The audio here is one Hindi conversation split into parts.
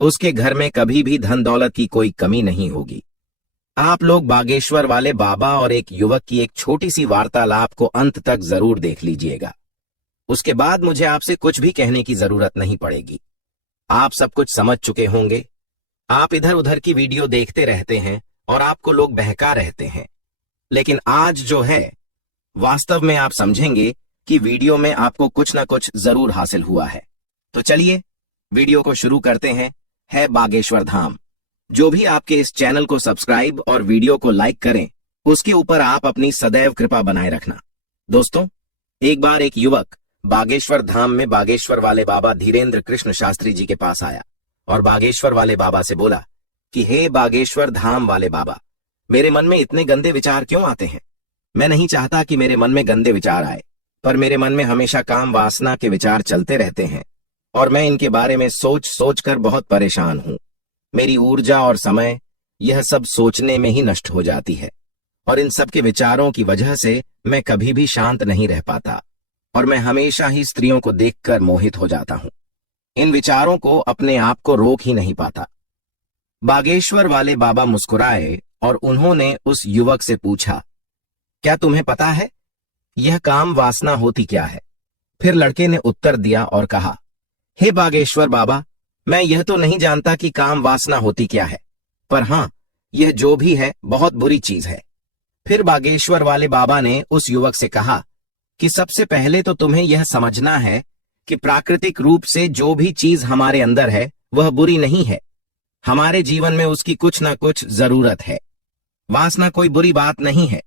उसके घर में कभी भी धन दौलत की कोई कमी नहीं होगी। आप लोग बागेश्वर वाले बाबा और एक युवक की एक छोटी सी वार्तालाप को अंत तक जरूर देख लीजिएगा। उसके बाद मुझे आपसे कुछ भी कहने की जरूरत नहीं पड़ेगी। आप सब कुछ समझ चुके होंगे। आप इधर उधर की वीडियो देखते रहते हैं और आपको लोग बहका रहते हैं, लेकिन आज जो है वास्तव में आप समझेंगे कि वीडियो में आपको कुछ ना कुछ जरूर हासिल हुआ है। तो चलिए वीडियो को शुरू करते हैं। है बागेश्वर धाम। जो भी आपके इस चैनल को सब्सक्राइब और वीडियो को लाइक करें, उसके ऊपर आप अपनी सदैव कृपा बनाए रखना। दोस्तों, एक बार एक युवक बागेश्वर धाम में बागेश्वर वाले बाबा धीरेन्द्र कृष्ण शास्त्री जी के पास आया और बागेश्वर वाले बाबा से बोला कि हे बागेश्वर धाम वाले बाबा, मेरे मन में इतने गंदे विचार क्यों आते हैं? मैं नहीं चाहता कि मेरे मन में गंदे विचार आए, पर मेरे मन में हमेशा काम वासना के विचार चलते रहते हैं और मैं इनके बारे में सोच सोच कर बहुत परेशान हूं। मेरी ऊर्जा और समय यह सब सोचने में ही नष्ट हो जाती है और इन सब के विचारों की वजह से मैं कभी भी शांत नहीं रह पाता और मैं हमेशा ही स्त्रियों को देखकर मोहित हो जाता हूं। इन विचारों को अपने आप को रोक ही नहीं पाता। बागेश्वर वाले बाबा मुस्कुराए और उन्होंने उस युवक से पूछा, क्या तुम्हें पता है यह काम वासना होती क्या है? फिर लड़के ने उत्तर दिया और कहा, हे बागेश्वर बाबा, मैं यह तो नहीं जानता कि काम वासना होती क्या है, पर हां, यह जो भी है बहुत बुरी चीज है। फिर बागेश्वर वाले बाबा ने उस युवक से कहा कि सबसे पहले तो तुम्हें यह समझना है कि प्राकृतिक रूप से जो भी चीज हमारे अंदर है वह बुरी नहीं है। हमारे जीवन में उसकी कुछ ना कुछ जरूरत है। वासना कोई बुरी बात नहीं है।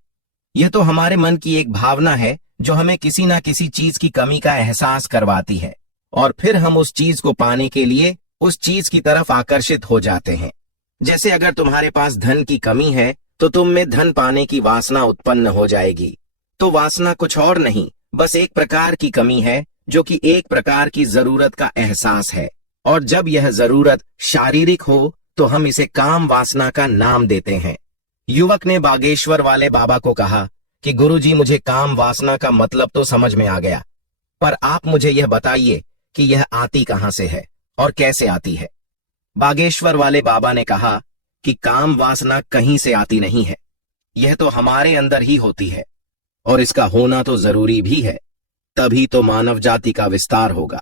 यह तो हमारे मन की एक भावना है जो हमें किसी ना किसी चीज की कमी का एहसास करवाती है और फिर हम उस चीज को पाने के लिए उस चीज की तरफ आकर्षित हो जाते हैं। जैसे अगर तुम्हारे पास धन की कमी है तो तुम में धन पाने की वासना उत्पन्न हो जाएगी। तो वासना कुछ और नहीं, बस एक प्रकार की कमी है जो कि एक प्रकार की जरूरत का एहसास है, और जब यह जरूरत शारीरिक हो तो हम इसे काम वासना का नाम देते हैं। युवक ने बागेश्वर वाले बाबा को कहा कि गुरुजी, मुझे काम वासना का मतलब तो समझ में आ गया, पर आप मुझे यह बताइए कि यह आती कहां से है और कैसे आती है। बागेश्वर वाले बाबा ने कहा कि काम वासना कहीं से आती नहीं है, यह तो हमारे अंदर ही होती है और इसका होना तो जरूरी भी है, तभी तो मानव जाति का विस्तार होगा।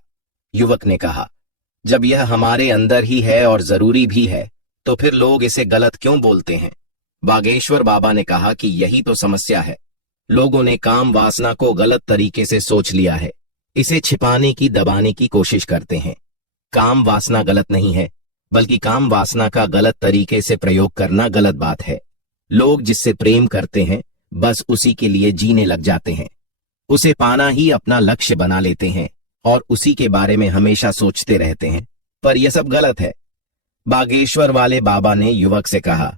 युवक ने कहा, जब यह हमारे अंदर ही है और जरूरी भी है तो फिर लोग इसे गलत क्यों बोलते हैं? बागेश्वर बाबा ने कहा कि यही तो समस्या है। लोगों ने काम वासना को गलत तरीके से सोच लिया है, इसे छिपाने की, दबाने की कोशिश करते हैं। काम वासना गलत नहीं है, बल्कि काम वासना का गलत तरीके से प्रयोग करना गलत बात है। लोग जिससे प्रेम करते हैं बस उसी के लिए जीने लग जाते हैं, उसे पाना ही अपना लक्ष्य बना लेते हैं और उसी के बारे में हमेशा सोचते रहते हैं, पर यह सब गलत है। बागेश्वर वाले बाबा ने युवक से कहा,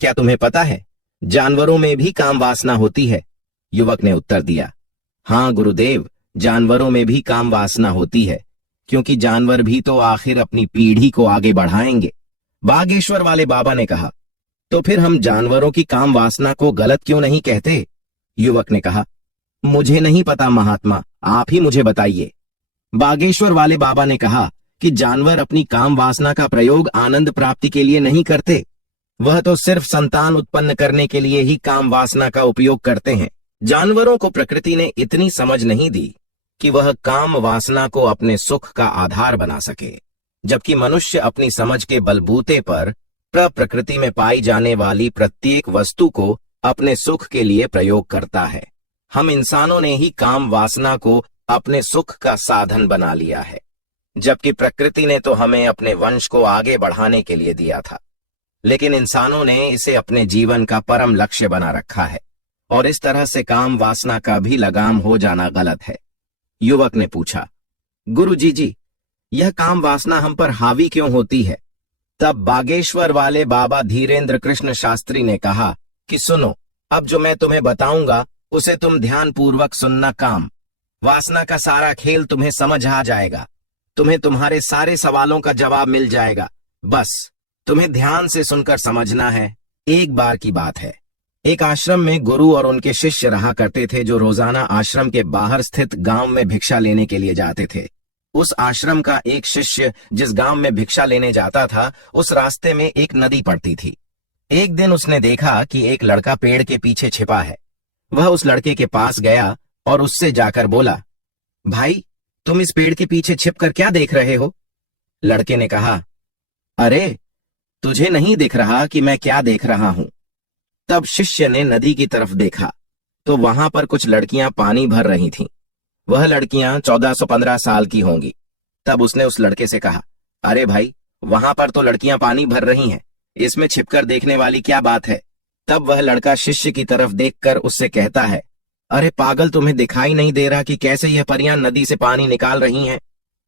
क्या तुम्हें पता है जानवरों में भी काम वासना होती है? युवक ने उत्तर दिया, हाँ गुरुदेव, जानवरों में भी काम वासना होती है, क्योंकि जानवर भी तो आखिर अपनी पीढ़ी को आगे बढ़ाएंगे। बागेश्वर वाले बाबा ने कहा, तो फिर हम जानवरों की काम वासना को गलत क्यों नहीं कहते? युवक ने कहा, मुझे नहीं पता महात्मा, आप ही मुझे बताइए। बागेश्वर वाले बाबा ने कहा कि जानवर अपनी काम वासना का प्रयोग आनंद प्राप्ति के लिए नहीं करते, वह तो सिर्फ संतान उत्पन्न करने के लिए ही काम वासना का उपयोग करते हैं। जानवरों को प्रकृति ने इतनी समझ नहीं दी कि वह काम वासना को अपने सुख का आधार बना सके, जबकि मनुष्य अपनी समझ के बलबूते पर प्रकृति में पाई जाने वाली प्रत्येक वस्तु को अपने सुख के लिए प्रयोग करता है। हम इंसानों ने ही काम वासना को अपने सुख का साधन बना लिया है, जबकि प्रकृति ने तो हमें अपने वंश को आगे बढ़ाने के लिए दिया था, लेकिन इंसानों ने इसे अपने जीवन का परम लक्ष्य बना रखा है और इस तरह से काम वासना का भी लगाम हो जाना गलत है। युवक ने पूछा, गुरुजी जी, यह काम वासना हम पर हावी क्यों होती है? तब बागेश्वर वाले बाबा धीरेन्द्र कृष्ण शास्त्री ने कहा कि सुनो, अब जो मैं तुम्हें बताऊंगा उसे तुम ध्यान पूर्वक सुनना। काम वासना का सारा खेल तुम्हें समझ आ जाएगा, तुम्हें तुम्हारे सारे सवालों का जवाब मिल जाएगा। बस तुम्हें ध्यान से सुनकर समझना है। एक बार की बात है, एक आश्रम में गुरु और उनके शिष्य रहा करते थे, जो रोजाना आश्रम के बाहर स्थित गांव में भिक्षा लेने के लिए जाते थे। उस आश्रम का एक शिष्य जिस गांव में भिक्षा लेने जाता था, उस रास्ते में एक नदी पड़ती थी। एक दिन उसने देखा कि एक लड़का पेड़ के पीछे छिपा है। वह उस लड़के के पास गया और उससे जाकर बोला, भाई, तुम इस पेड़ के पीछे छिपकर क्या देख रहे हो? लड़के ने कहा, अरे, तुझे नहीं दिख रहा कि मैं क्या देख रहा हूं? तब शिष्य ने नदी की तरफ देखा तो वहां पर कुछ लड़कियां पानी भर रही थीं। वह लड़कियां 1415 साल की होंगी। तब उसने उस लड़के से कहा, अरे भाई, वहां पर तो लड़कियां पानी भर रही हैं, इसमें छिपकर देखने वाली क्या बात है? तब वह लड़का शिष्य की तरफ देखकर उससे कहता है, अरे पागल, तुम्हें दिखाई नहीं दे रहा कि कैसे यह परियां नदी से पानी निकाल रही हैं?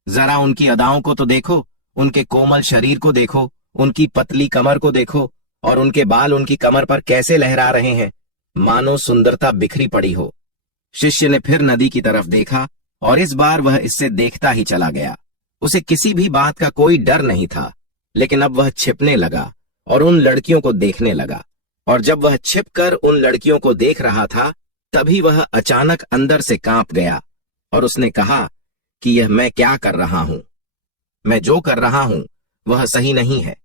जरा उनकी अदाओं को तो देखो, उनके कोमल शरीर को देखो, उनकी पतली कमर को देखो, और उनके बाल उनकी कमर पर कैसे लहरा रहे हैं, मानो सुंदरता बिखरी पड़ी हो। शिष्य ने फिर नदी की तरफ देखा और इस बार वह इससे देखता ही चला गया। उसे किसी भी बात का कोई डर नहीं था, लेकिन अब वह छिपने लगा और उन लड़कियों को देखने लगा। और जब वह छिपकर उन लड़कियों को देख रहा था, तभी वह अचानक अंदर से कांप गया और उसने कहा कि यह मैं क्या कर रहा हूं? मैं जो कर रहा हूं वह सही नहीं है,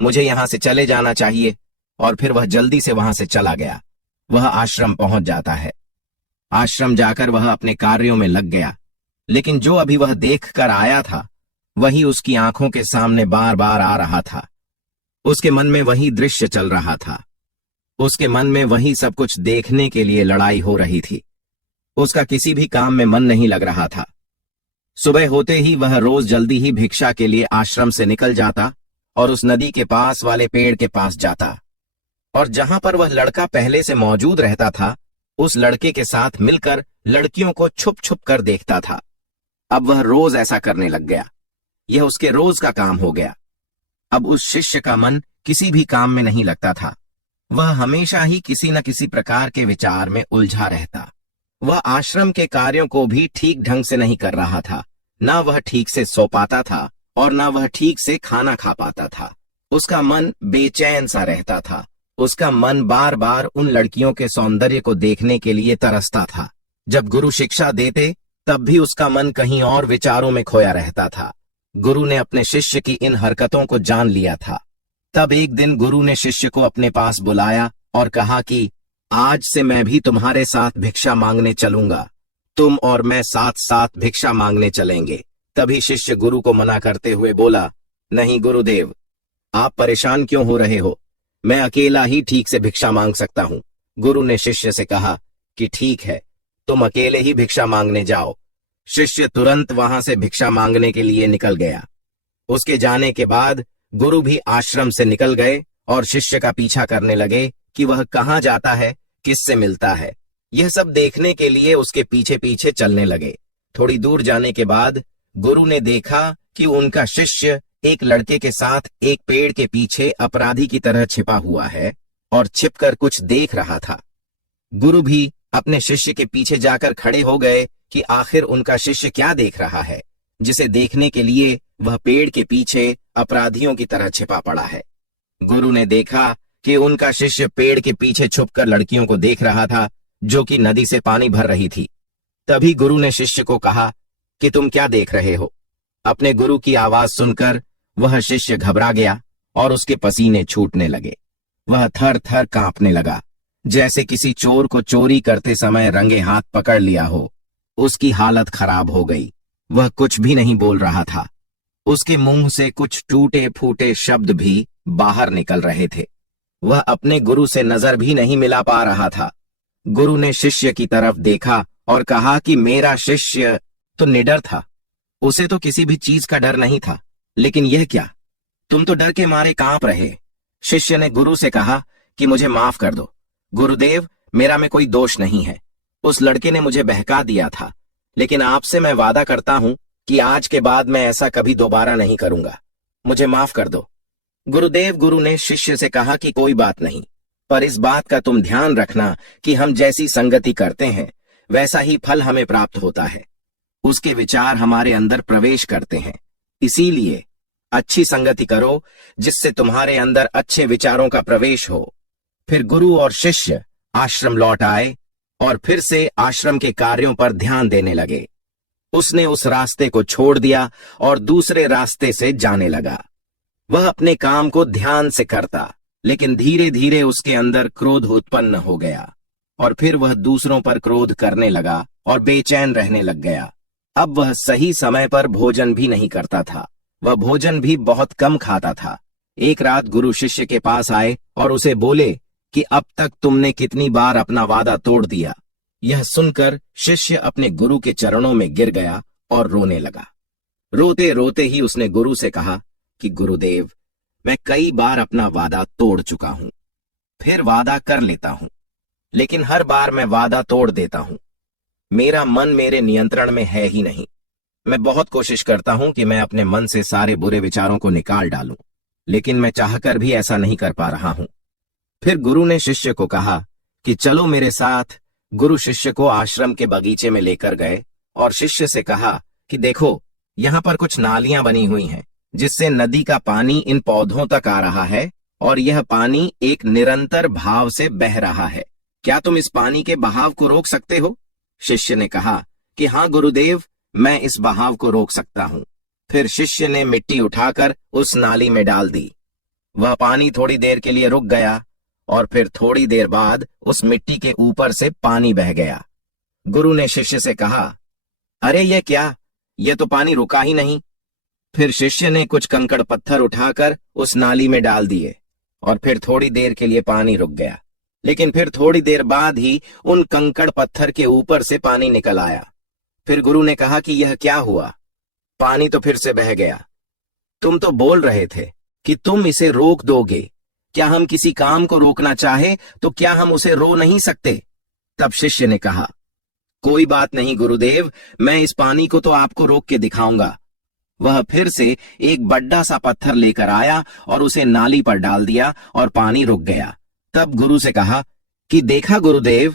मुझे यहां से चले जाना चाहिए। और फिर वह जल्दी से वहां से चला गया। वह आश्रम पहुंच जाता है। आश्रम जाकर वह अपने कार्यों में लग गया, लेकिन जो अभी वह देख कर आया था वही उसकी आंखों के सामने बार बार आ रहा था। उसके मन में वही दृश्य चल रहा था। उसके मन में वही सब कुछ देखने के लिए लड़ाई हो रही थी। उसका किसी भी काम में मन नहीं लग रहा था। सुबह होते ही वह रोज जल्दी ही भिक्षा के लिए आश्रम से निकल जाता और उस नदी के पास वाले पेड़ के पास जाता, और जहां पर वह लड़का पहले से मौजूद रहता था, उस लड़के के साथ मिलकर लड़कियों को छुप छुप कर देखता था। अब वह रोज ऐसा करने लग गया। यह उसके रोज का काम हो गया। अब उस शिष्य का मन किसी भी काम में नहीं लगता था। वह हमेशा ही किसी न किसी प्रकार के विचार में उलझा रहता। वह आश्रम के कार्यों को भी ठीक ढंग से नहीं कर रहा था। न वह ठीक से सो पाता था और न वह ठीक से खाना खा पाता था। उसका मन बेचैन सा रहता था। उसका मन बार बार उन लड़कियों के सौंदर्य को देखने के लिए तरसता था। जब गुरु शिक्षा देते तब भी उसका मन कहीं और विचारों में खोया रहता था। गुरु ने अपने शिष्य की इन हरकतों को जान लिया था। तब एक दिन गुरु ने शिष्य को अपने पास बुलाया और कहा कि आज से मैं भी तुम्हारे साथ भिक्षा मांगने चलूंगा। तुम और मैं साथ साथ भिक्षा मांगने चलेंगे। तभी शिष्य गुरु को मना करते हुए बोला, नहीं गुरुदेव, आप परेशान क्यों हो रहे हो? मैं अकेला ही ठीक से भिक्षा मांग सकता हूं। गुरु ने शिष्य से कहा कि ठीक है, तुम अकेले ही भिक्षा मांगने जाओ। शिष्य तुरंत वहां से भिक्षा मांगने के लिए निकल गया। उसके जाने के बाद गुरु भी आश्रम से निकल गए और शिष्य का पीछा करने लगे कि वह कहाँ जाता है, किससे मिलता है। यह सब देखने के लिए उसके पीछे पीछे चलने लगे। थोड़ी दूर जाने के बाद गुरु ने देखा कि उनका शिष्य एक लड़के के साथ एक पेड़ के पीछे अपराधी की तरह छिपा हुआ है और छिपकर कुछ देख रहा था। गुरु भी अपने शिष्य के पीछे जाकर खड़े हो गए कि आखिर उनका शिष्य क्या देख रहा है, जिसे देखने के लिए वह पेड़ के पीछे अपराधियों की तरह छिपा पड़ा है। गुरु ने देखा कि उनका शिष्य पेड़ के पीछे छुपकर लड़कियों को देख रहा था, जो कि नदी से पानी भर रही थी। तभी गुरु ने शिष्य को कहा कि तुम क्या देख रहे हो? अपने गुरु की आवाज सुनकर वह शिष्य घबरा गया और उसके पसीने छूटने लगे। वह थर थर कांपने लगा, जैसे किसी चोर को चोरी करते समय रंगे हाथ पकड़ लिया हो। उसकी हालत खराब हो गई। वह कुछ भी नहीं बोल रहा था। उसके मुंह से कुछ टूटे फूटे शब्द भी बाहर निकल रहे थे। वह अपने गुरु से नजर भी नहीं मिला पा रहा था। गुरु ने शिष्य की तरफ देखा और कहा कि मेरा शिष्य तो निडर था, उसे तो किसी भी चीज का डर नहीं था, लेकिन यह क्या, तुम तो डर के मारे कांप रहे। शिष्य ने गुरु से कहा कि मुझे माफ कर दो गुरुदेव, मेरा में कोई दोष नहीं है। उस लड़के ने मुझे बहका दिया था, लेकिन आपसे मैं वादा करता हूं कि आज के बाद मैं ऐसा कभी दोबारा नहीं करूंगा। मुझे माफ कर दो गुरुदेव। गुरु ने शिष्य से कहा कि कोई बात नहीं, पर इस बात का तुम ध्यान रखना कि हम जैसी संगति करते हैं वैसा ही फल हमें प्राप्त होता है। उसके विचार हमारे अंदर प्रवेश करते हैं। इसीलिए अच्छी संगति करो जिससे तुम्हारे अंदर अच्छे विचारों का प्रवेश हो। फिर गुरु और शिष्य आश्रम लौट आए और फिर से आश्रम के कार्यों पर ध्यान देने लगे। उसने उस रास्ते को छोड़ दिया और दूसरे रास्ते से जाने लगा। वह अपने काम को ध्यान से करता, लेकिन धीरे धीरे उसके अंदर क्रोध उत्पन्न हो गया और फिर वह दूसरों पर क्रोध करने लगा और बेचैन रहने लग गया। अब वह सही समय पर भोजन भी नहीं करता था, वह भोजन भी बहुत कम खाता था। एक रात गुरु शिष्य के पास आए और उसे बोले कि अब तक तुमने कितनी बार अपना वादा तोड़ दिया। यह सुनकर शिष्य अपने गुरु के चरणों में गिर गया और रोने लगा। रोते रोते ही उसने गुरु से कहा कि गुरुदेव, मैं कई बार अपना वादा तोड़ चुका हूं, फिर वादा कर लेता हूं, लेकिन हर बार मैं वादा तोड़ देता हूं। मेरा मन मेरे नियंत्रण में है ही नहीं। मैं बहुत कोशिश करता हूं कि मैं अपने मन से सारे बुरे विचारों को निकाल डालूं, लेकिन मैं चाहकर भी ऐसा नहीं कर पा रहा हूं। फिर गुरु ने शिष्य को कहा कि चलो मेरे साथ। गुरु शिष्य को आश्रम के बगीचे में लेकर गए और शिष्य से कहा कि देखो, यहाँ पर कुछ नालियां बनी हुई हैं, जिससे नदी का पानी इन पौधों तक आ रहा है और यह पानी एक निरंतर भाव से बह रहा है। क्या तुम इस पानी के बहाव को रोक सकते हो? शिष्य ने कहा कि हाँ गुरुदेव, मैं इस बहाव को रोक सकता हूं। फिर शिष्य ने मिट्टी उठाकर उस नाली में डाल दी। वह पानी थोड़ी देर के लिए रुक गया और फिर थोड़ी देर बाद उस मिट्टी के ऊपर से पानी बह गया। गुरु ने शिष्य से कहा, अरे यह क्या, यह तो पानी रुका ही नहीं। फिर शिष्य ने कुछ कंकड़ पत्थर उठाकर उस नाली में डाल दिए और फिर थोड़ी देर के लिए पानी रुक गया, लेकिन फिर थोड़ी देर बाद ही उन कंकड़ पत्थर के ऊपर से पानी निकल आया। फिर गुरु ने कहा कि यह क्या हुआ, पानी तो फिर से बह गया। तुम तो बोल रहे थे कि तुम इसे रोक दोगे। क्या हम किसी काम को रोकना चाहे तो क्या हम उसे रो नहीं सकते? तब शिष्य ने कहा, कोई बात नहीं गुरुदेव, मैं इस पानी को तो आपको रोक के दिखाऊंगा। वह फिर से एक बड़ा सा पत्थर लेकर आया और उसे नाली पर डाल दिया और पानी रुक गया। तब गुरु से कहा कि देखा गुरुदेव,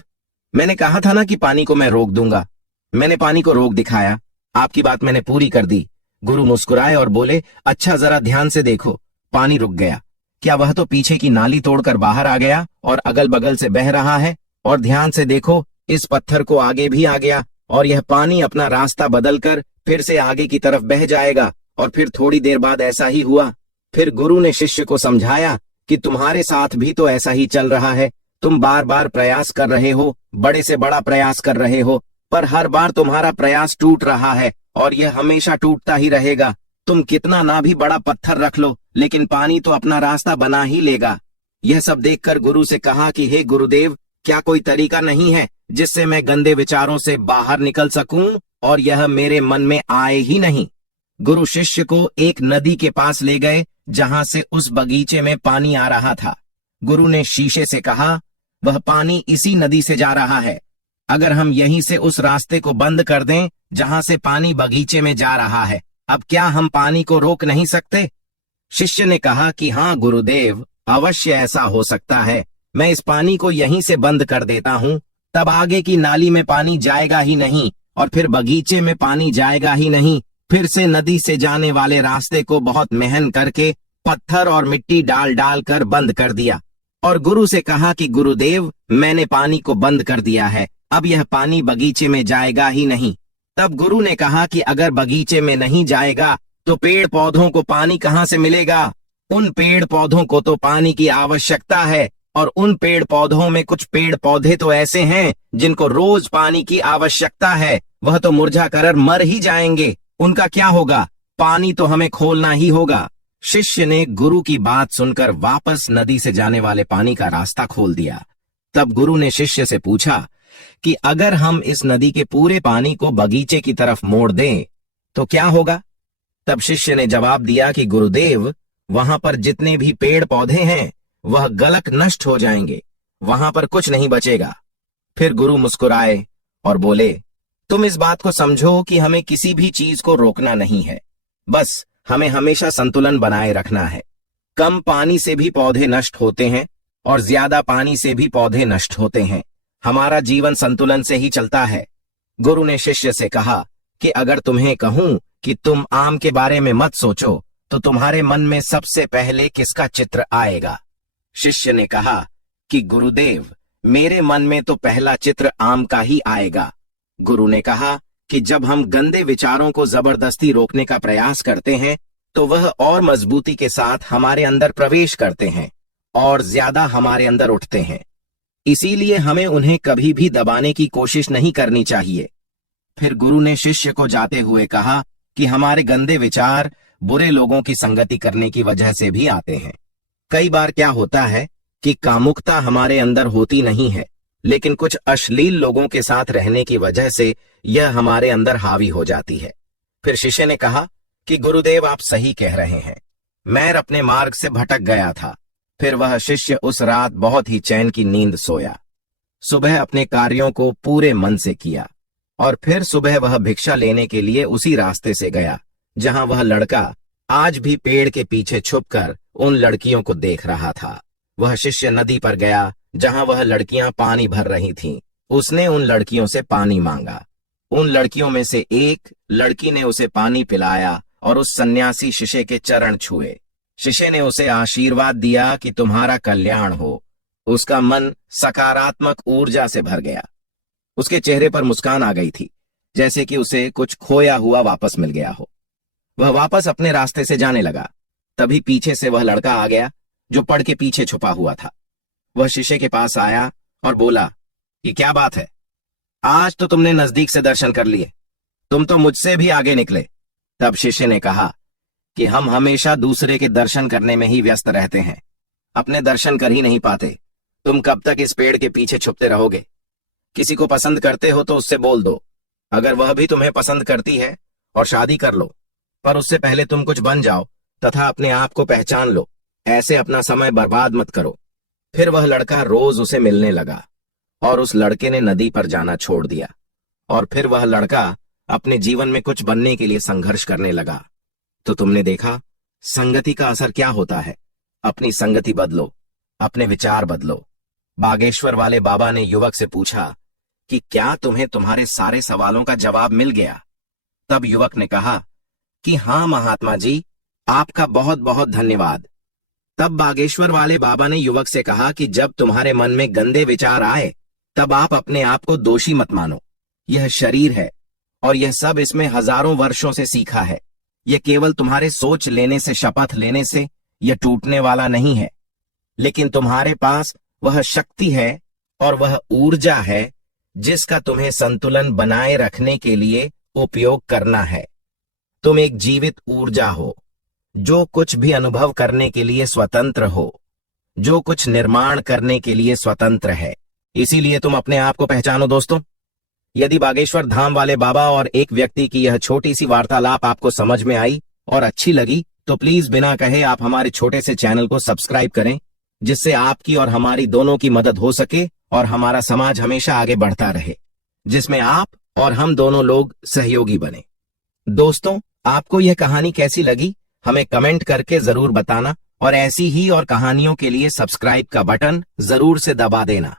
मैंने कहा था ना कि पानी को मैं रोक दूंगा। मैंने पानी को रोक दिखाया, आपकी बात मैंने पूरी कर दी। गुरु मुस्कुराए और बोले, अच्छा जरा ध्यान से देखो, पानी रुक गया। क्या वह तो पीछे की नाली तोड़कर बाहर आ गया और अगल बगल से बह रहा है? और ध्यान से देखो, इस पत्थर को आगे भी आ गया और यह पानी अपना रास्ता बदलकर फिर से आगे की तरफ बह जाएगा। और फिर थोड़ी देर बाद ऐसा ही हुआ। फिर गुरु ने शिष्य को समझाया कि तुम्हारे साथ भी तो ऐसा ही चल रहा है। तुम बार बार प्रयास कर रहे हो, बड़े से बड़ा प्रयास कर रहे हो, पर हर बार तुम्हारा प्रयास टूट रहा है और यह हमेशा टूटता ही रहेगा। तुम कितना ना भी बड़ा पत्थर रख लो, लेकिन पानी तो अपना रास्ता बना ही लेगा। यह सब देखकर गुरु से कहा कि हे गुरुदेव, क्या कोई तरीका नहीं है जिससे मैं गंदे विचारों से बाहर निकल सकूं और यह मेरे मन में आए ही नहीं? गुरु शिष्य को एक नदी के पास ले गए जहां से उस बगीचे में पानी आ रहा था। गुरु ने शीशे से कहा, वह पानी इसी नदी से जा रहा है। अगर हम यहीं से उस रास्ते को बंद कर दें जहां से पानी बगीचे में जा रहा है, अब क्या हम पानी को रोक नहीं सकते? शिष्य ने कहा कि हाँ गुरुदेव, अवश्य ऐसा हो सकता है। मैं इस पानी को यहीं से बंद कर देता हूँ, तब आगे की नाली में पानी जाएगा ही नहीं और फिर बगीचे में पानी जाएगा ही नहीं। फिर से नदी से जाने वाले रास्ते को बहुत मेहनत करके पत्थर और मिट्टी डाल डाल कर बंद कर दिया और गुरु से कहा कि गुरुदेव, मैंने पानी को बंद कर दिया है, अब यह पानी बगीचे में जाएगा ही नहीं। तब गुरु ने कहा कि अगर बगीचे में नहीं जाएगा तो पेड़ पौधों को पानी कहाँ से मिलेगा? उन पेड़ पौधों को तो पानी की आवश्यकता है और उन पेड़ पौधों में कुछ पेड़ पौधे तो ऐसे हैं जिनको रोज पानी की आवश्यकता है। वह तो मुरझा कर मर ही जाएंगे, उनका क्या होगा? पानी तो हमें खोलना ही होगा। शिष्य ने गुरु की बात सुनकर वापस नदी से जाने वाले पानी का रास्ता खोल दिया। तब गुरु ने शिष्य से पूछा कि अगर हम इस नदी के पूरे पानी को बगीचे की तरफ मोड़ दें तो क्या होगा? तब शिष्य ने जवाब दिया कि गुरुदेव, वहां पर जितने भी पेड़ पौधे हैं वह गलक नष्ट हो जाएंगे, वहां पर कुछ नहीं बचेगा। फिर गुरु मुस्कुराए और बोले, तुम इस बात को समझो कि हमें किसी भी चीज को रोकना नहीं है, बस हमें हमेशा संतुलन बनाए रखना है। कम पानी से भी पौधे नष्ट होते हैं और ज्यादा पानी से भी पौधे नष्ट होते हैं। हमारा जीवन संतुलन से ही चलता है। गुरु ने शिष्य से कहा कि अगर तुम्हें कहूं कि तुम आम के बारे में मत सोचो तो तुम्हारे मन में सबसे पहले किसका चित्र आएगा? शिष्य ने कहा कि गुरुदेव, मेरे मन में तो पहला चित्र आम का ही आएगा। गुरु ने कहा कि जब हम गंदे विचारों को जबरदस्ती रोकने का प्रयास करते हैं तो वह और मजबूती के साथ हमारे अंदर प्रवेश करते हैं और ज्यादा हमारे अंदर उठते हैं। इसीलिए हमें उन्हें कभी भी दबाने की कोशिश नहीं करनी चाहिए। फिर गुरु ने शिष्य को जाते हुए कहा कि हमारे गंदे विचार बुरे लोगों की संगति करने की वजह से भी आते हैं। कई बार क्या होता है कि कामुकता हमारे अंदर होती नहीं है, लेकिन कुछ अश्लील लोगों के साथ रहने की वजह से यह हमारे अंदर हावी हो जाती है। फिर शिष्य ने कहा कि गुरुदेव आप सही कह रहे हैं, मैं अपने मार्ग से भटक गया था। फिर वह शिष्य उस रात बहुत ही चैन की नींद सोया। सुबह अपने कार्यों को पूरे मन से किया और फिर सुबह वह भिक्षा लेने के लिए उसी रास्ते से गया जहां वह लड़का आज भी पेड़ के पीछे छुपकर उन लड़कियों को देख रहा था। वह शिष्य नदी पर गया जहां वह लड़कियां पानी भर रही थीं। उसने उन लड़कियों से पानी मांगा। उन लड़कियों में से एक लड़की ने उसे पानी पिलाया और उस सन्यासी शिष्य के चरण छुए। शिष्य ने उसे आशीर्वाद दिया कि तुम्हारा कल्याण हो। उसका मन सकारात्मक ऊर्जा से भर गया। उसके चेहरे पर मुस्कान आ गई थी, जैसे कि उसे कुछ खोया हुआ वापस मिल गया हो। वह वापस अपने रास्ते से जाने लगा। तभी पीछे से वह लड़का आ गया जो पड़ के पीछे छुपा हुआ था। वह शिष्य के पास आया और बोला कि क्या बात है, आज तो तुमने नजदीक से दर्शन कर लिए, तुम तो मुझसे भी आगे निकले। तब शिष्य ने कहा कि हम हमेशा दूसरे के दर्शन करने में ही व्यस्त रहते हैं, अपने दर्शन कर ही नहीं पाते। तुम कब तक इस पेड़ के पीछे छुपते रहोगे? किसी को पसंद करते हो तो उससे बोल दो, अगर वह भी तुम्हें पसंद करती है, और शादी कर लो। पर उससे पहले तुम कुछ बन जाओ तथा अपने आप को पहचान लो। ऐसे अपना समय बर्बाद मत करो। फिर वह लड़का रोज उसे मिलने लगा और उस लड़के ने नदी पर जाना छोड़ दिया। और फिर वह लड़का अपने जीवन में कुछ बनने के लिए संघर्ष करने लगा। तो तुमने देखा संगति का असर क्या होता है। अपनी संगति बदलो, अपने विचार बदलो। बागेश्वर वाले बाबा ने युवक से पूछा कि क्या तुम्हें तुम्हारे सारे सवालों का जवाब मिल गया? तब युवक ने कहा कि हाँ महात्मा जी, आपका बहुत बहुत धन्यवाद। तब बागेश्वर वाले बाबा ने युवक से कहा कि जब तुम्हारे मन में गंदे विचार आए तब आप अपने आप को दोषी मत मानो। यह शरीर है और यह सब इसमें हजारों वर्षों से सीखा है। यह केवल तुम्हारे सोच लेने से, शपथ लेने से यह टूटने वाला नहीं है, लेकिन तुम्हारे पास वह शक्ति है और वह ऊर्जा है जिसका तुम्हें संतुलन बनाए रखने के लिए उपयोग करना है। तुम एक जीवित ऊर्जा हो जो कुछ भी अनुभव करने के लिए स्वतंत्र हो, जो कुछ निर्माण करने के लिए स्वतंत्र है। इसीलिए तुम अपने आप को पहचानो दोस्तों। यदि बागेश्वर धाम वाले बाबा और एक व्यक्ति की यह छोटी सी वार्तालाप आपको समझ में आई और अच्छी लगी तो प्लीज बिना कहे आप हमारे छोटे से चैनल को सब्सक्राइब करें, जिससे आपकी और हमारी दोनों की मदद हो सके और हमारा समाज हमेशा आगे बढ़ता रहे, जिसमें आप और हम दोनों लोग सहयोगी बने। दोस्तों, आपको यह कहानी कैसी लगी हमें कमेंट करके जरूर बताना और ऐसी ही और कहानियों के लिए सब्सक्राइब का बटन जरूर से दबा देना।